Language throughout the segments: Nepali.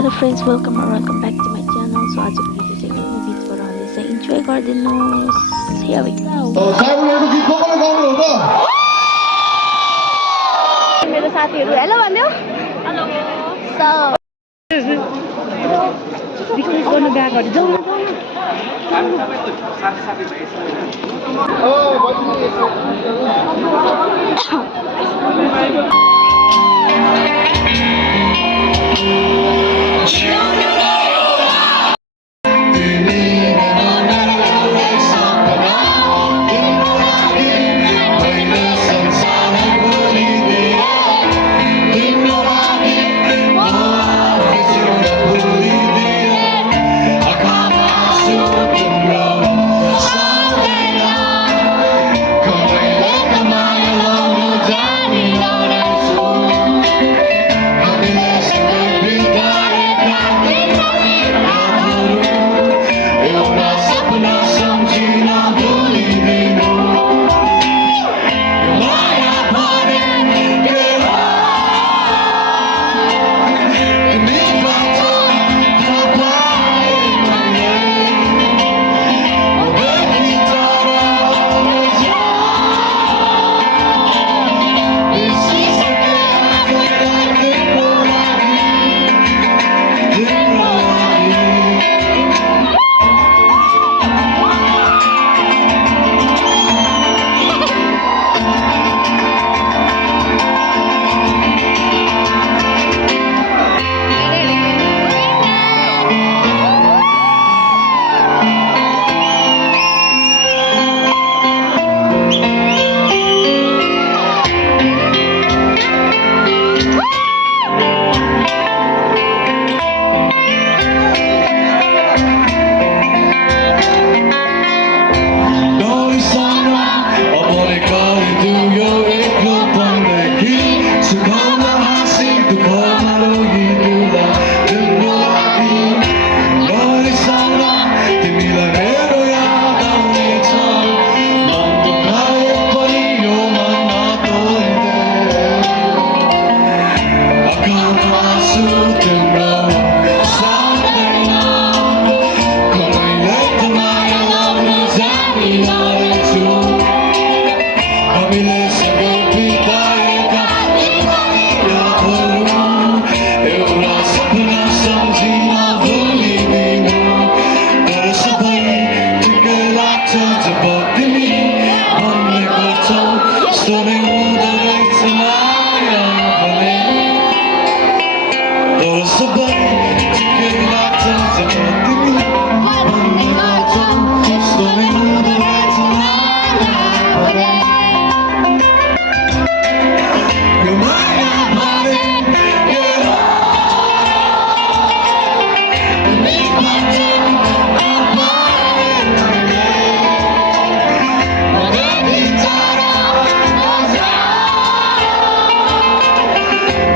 Hello friends, welcome or welcome back to my channel. So आज की वीडियो देखने में बीच पर रहने से enjoy कर देना. Here we go. साइडबाट गीत बोकेर गाउनु हो त मेरो साथीहरु हेलो भन्दियो. हेलो. So रिक्वेस्ट गर्नु गएको जाऊ न.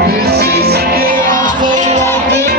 This is a game I play like this.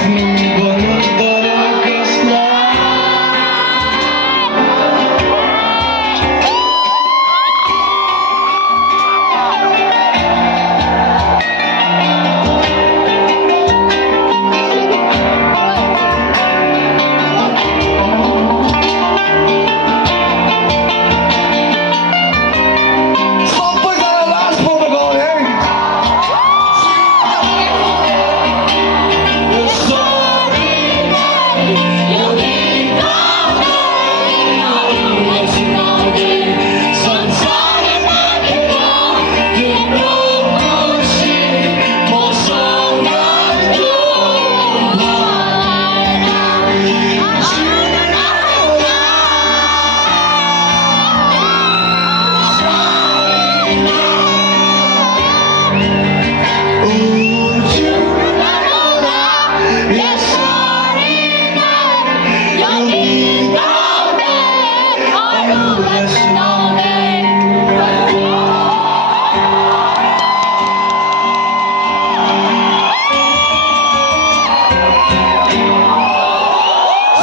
आफ्नो बनोदर कसलाई सबैजना लास्ट फोटो गाउने है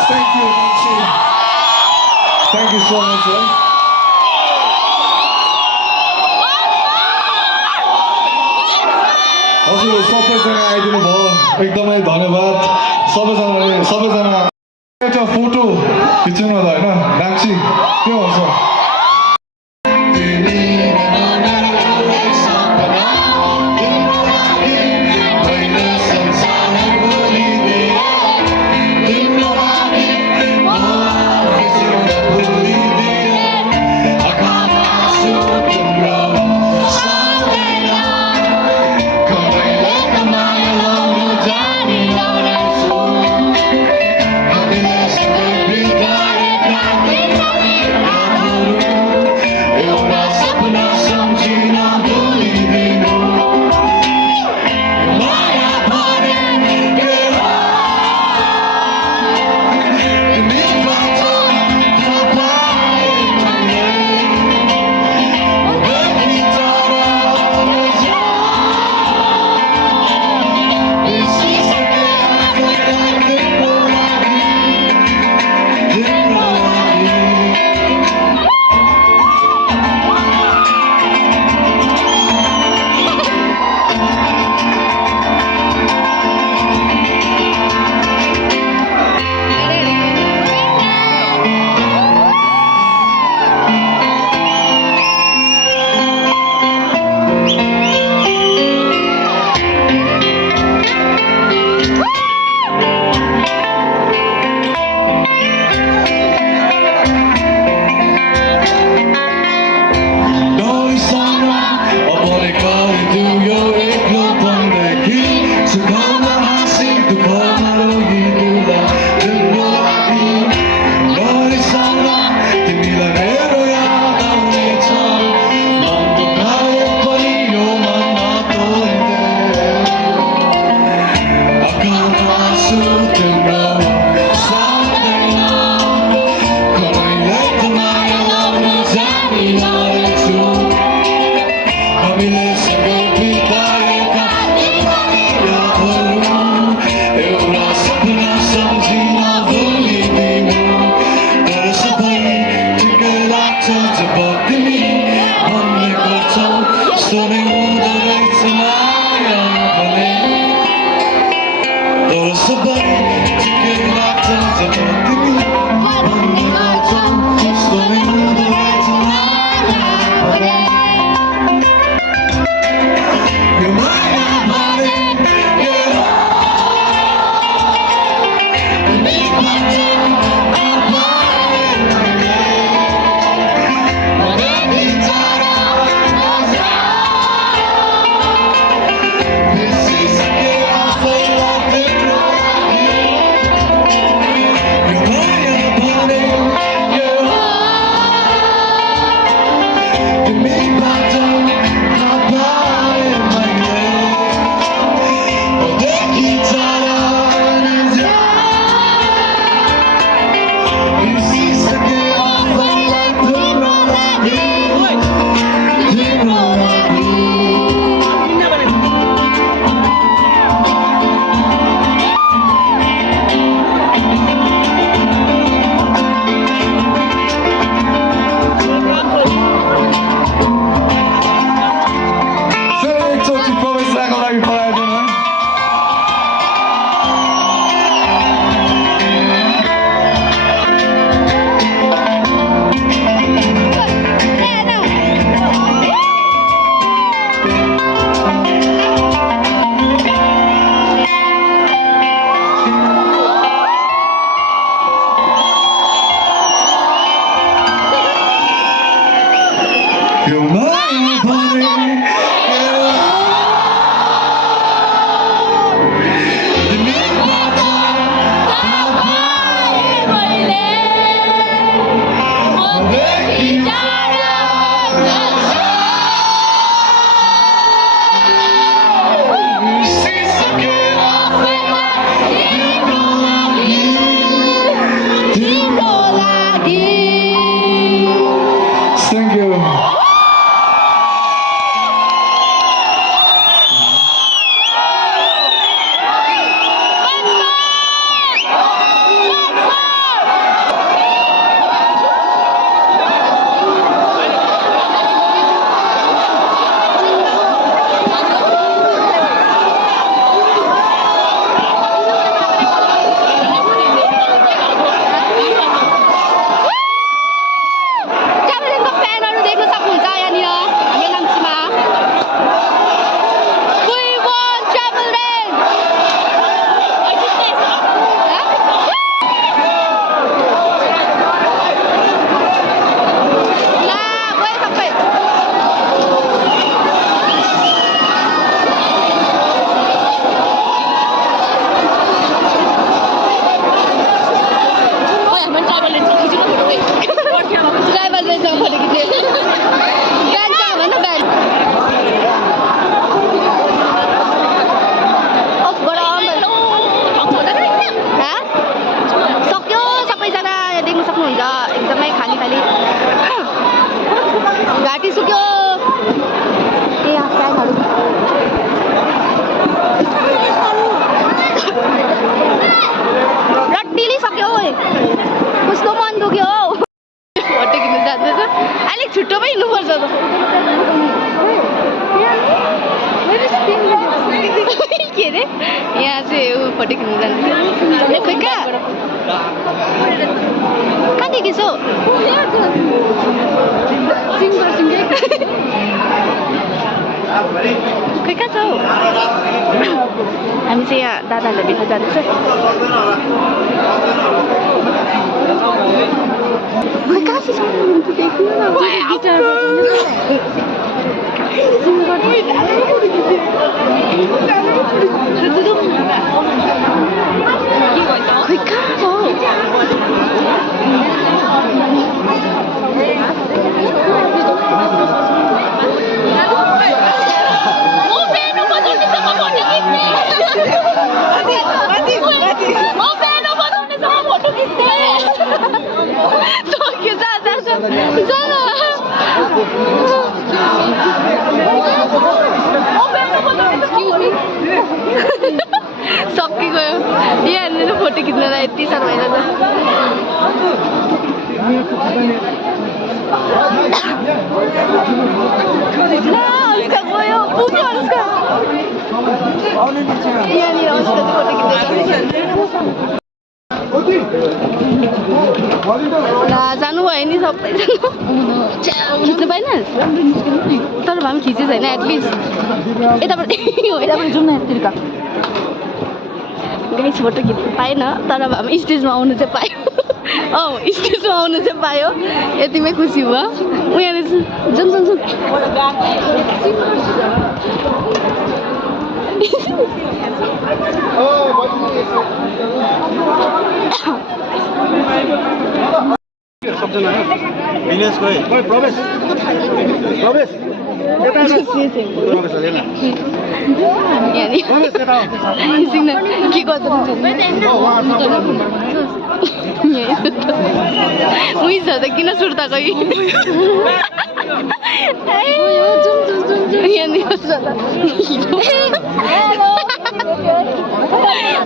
Thank you, Nancy. Thank you so much, sir. हजुर सबैजना आइदिनु भयो एकदमै धन्यवाद सबैजना एउटा फोटो खिच्नु न त होइन नाक्सी के भन्छ यहाँ चाहिँ ऊ फोटो खिच्नु जानु खोइ कहाँ कहाँदेखि छौ खोइ कहाँ छौ हामी चाहिँ यहाँ दादाहरूलाई भेट्न जाँदैछ खोइ कहाँ चाहिँ खोइ कहाँ छौ सक्की गयो यहाँनिर फोटो खिच्नलाई यति साह्रो भइरहेछ अनुष्का गयो पुग्यो अनुष्का यहाँनिर अनुष्का फोटो खिच्दैछ जानु भयो नि सबैजना खिच्नु पाएन तर भए पनि खिचेको छैन एटलिस्ट यताबाट जाउँ न यतातिर गाइस फोटो खिच्नु पाएन तर भए पनि स्टेजमा आउनु चाहिँ पायो स्टेजमा आउनु चाहिँ पायो यतिमै खुसी भयो ऊ यहाँ जाउँ विनेश खोइ प्रवेश के गर्दो छ त किन सुर्ता कोही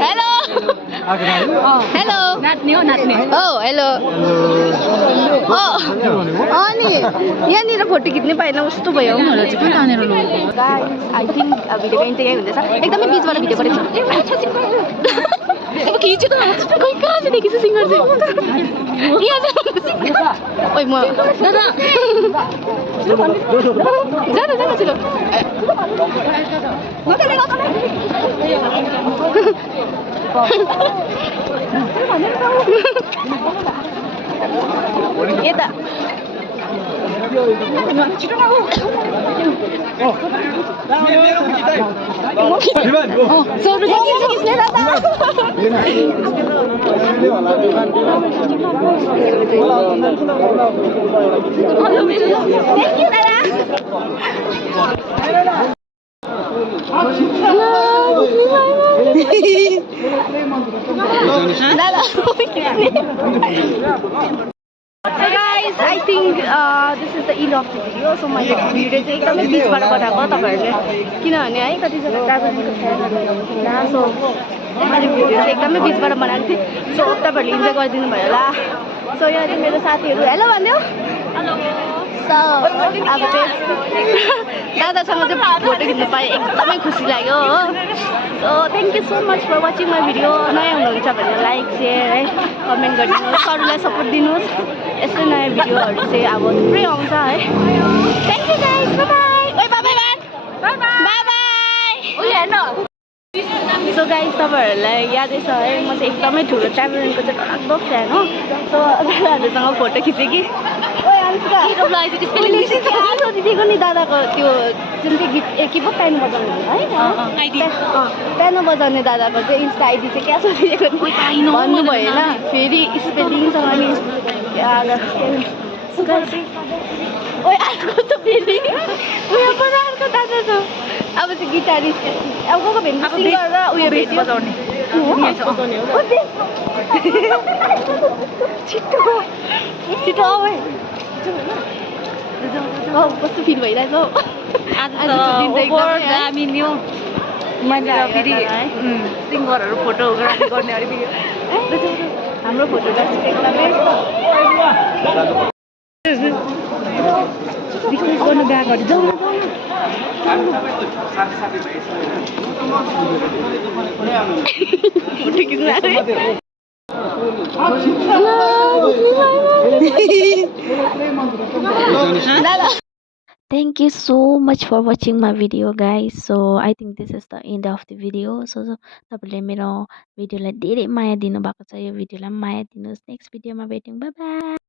हेलो हेलो नाच्ने हो हेलो अनि यहाँनिर फोटो खिच्नै पाएन कस्तो भयो आई थिङ्क भिडियो गेम चाहिँ यही हुँदैछ एकदमै बिचबाट भिडियो गरेको खिच्यो त खोइ कहाँ चाहिँ देखेछु सिङ्गर चाहिँ यहाँ ओइ म दादा जानु छिलो यता So guys, I think this is the end of the video. So my video चाहिँ एकदमै बिचबाट बनाएको तपाईहरुले किनभने है कतिजना ट्राभलिङको फ्यानहरु हुनुहुन्छ सो मैले भिडियो चाहिँ एकदमै बिचबाट बनाएको थिएँ सो तपाईहरुले इन्जोय गरिदिनु भयो होला सो यहाँ चाहिँ मेरो साथीहरु हेलो भन्दियो हेलो सो अब चाहिँ दादासँग चाहिँ फोटो खिच्न पाएँ एकदमै खुसी लाग्यो हो so thank you so much for watching my video नयाँ हुनुहुन्छ भने लाइक सेयर है कमेन्ट गरिदिनुहोस् अरूलाई सपोर्ट दिनुहोस् यस्तै नयाँ भिडियोहरू चाहिँ अब थुप्रै आउँछ है thank you guys bye bye bye bye bye bye हेर्न सो गाइस तपाईँहरूलाई यादै छ है म चाहिँ एकदमै ठुलो ट्राभलिङको चाहिँ डरलाग्दो फ्यान हो सो दादाहरूसँग फोटो खिचेँ कि दिदीको नि दादाको त्यो जुन चाहिँ गीत के पो प्यानो बजाउनु है प्यानो बजाउने दादाको चाहिँ इन्स्टा आइडी चाहिँ क्या सोधिएको भन्नु भएन फेरि स्पेलिङसँग नि ओइ अर्को त फेरि उयो पनि अर्को दादा छ अब चाहिँ गिटारिस्ट अब को भेट्नु सिङ्गर र उयो भेट्यो बजाउने छिटो आऊ है कस्तो फिल भइरहेछ हौ आज दामी न्यू मैले फेरि सिङ्गरहरू फोटोग्राफी गर्ने अरे हाम्रो फोटोग्राफी एकदमै डिस्कस गर्नु गएको जाउँ फोटो खिच्न आयो। Thank you so much for watching my video, guys. So I think this is the end of the video. So तपाईँले मेरो भिडियोलाई धेरै माया दिनुभएको छ, यो भिडियोलाई माया दिनुहोस्। नेक्स्ट भिडियोमा भेटौँ, बाई बाई।